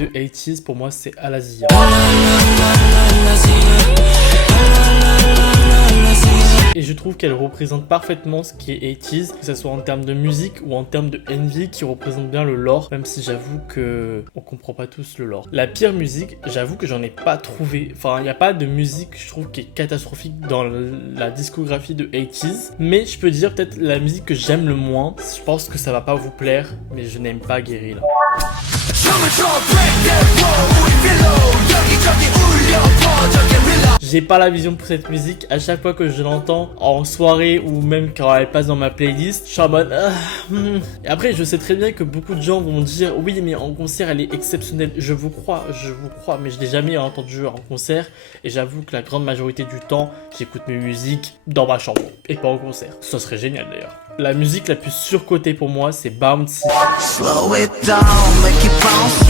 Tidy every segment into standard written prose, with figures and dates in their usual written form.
de 80s, pour moi c'est Al-Azia. Et je trouve qu'elle représente parfaitement ce qui est 80s, que ce soit en termes de musique ou en termes de envy, qui représente bien le lore, même si j'avoue que on comprend pas tous le lore. La pire musique, j'avoue que j'en ai pas trouvé. Enfin, il n'y a pas de musique, je trouve, qui est catastrophique dans la discographie de 80s. Mais je peux dire peut-être la musique que j'aime le moins. Je pense que ça va pas vous plaire, mais je n'aime pas Guerrilla. J'ai pas la vision pour cette musique. À chaque fois que je l'entends en soirée ou même quand elle passe dans ma playlist, je suis en mode Et après, je sais très bien que beaucoup de gens vont dire oui, mais en concert elle est exceptionnelle. Je vous crois, mais je l'ai jamais entendu en concert. Et j'avoue que la grande majorité du temps, j'écoute mes musiques dans ma chambre et pas en concert. Ça serait génial d'ailleurs. La musique la plus surcotée pour moi, c'est Bouncy. Slow it down, make it bounce.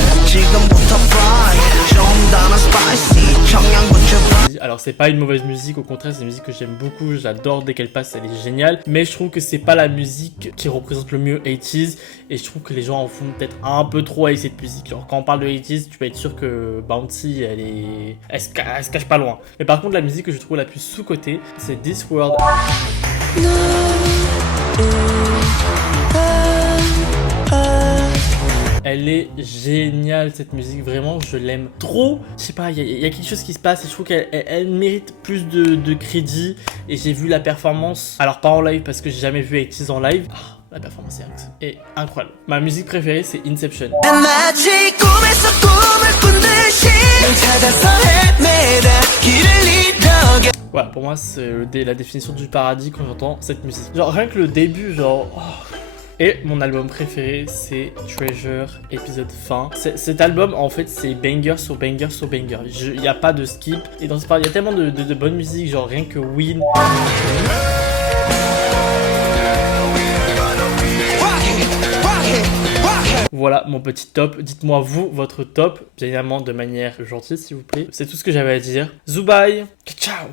Alors c'est pas une mauvaise musique, au contraire c'est une musique que j'aime beaucoup, j'adore dès qu'elle passe, elle est géniale. Mais je trouve que c'est pas la musique qui représente le mieux 80s. Et je trouve que les gens en font peut-être un peu trop avec cette musique. Genre quand on parle de 80s, tu peux être sûr que Bouncy elle se cache pas loin. Mais par contre la musique que je trouve la plus sous-cotée, c'est This World. Elle est géniale cette musique, vraiment je l'aime trop. Je sais pas, il y a quelque chose qui se passe et je trouve qu'elle mérite plus de crédit. Et j'ai vu la performance, alors pas en live parce que j'ai jamais vu 80s en live. La performance est incroyable. Ma musique préférée c'est Inception. Voilà, pour moi c'est la définition du paradis quand j'entends cette musique. Genre rien que le début, genre... Et mon album préféré, c'est Treasure, épisode fin. Cet album, en fait, c'est banger sur banger sur banger. Il n'y a pas de skip. Et dans ce part, il y a tellement de bonnes musiques, genre rien que Win. Voilà mon petit top. Dites-moi vous, votre top. Bien évidemment, de manière gentille, s'il vous plaît. C'est tout ce que j'avais à dire. Zubai, ciao.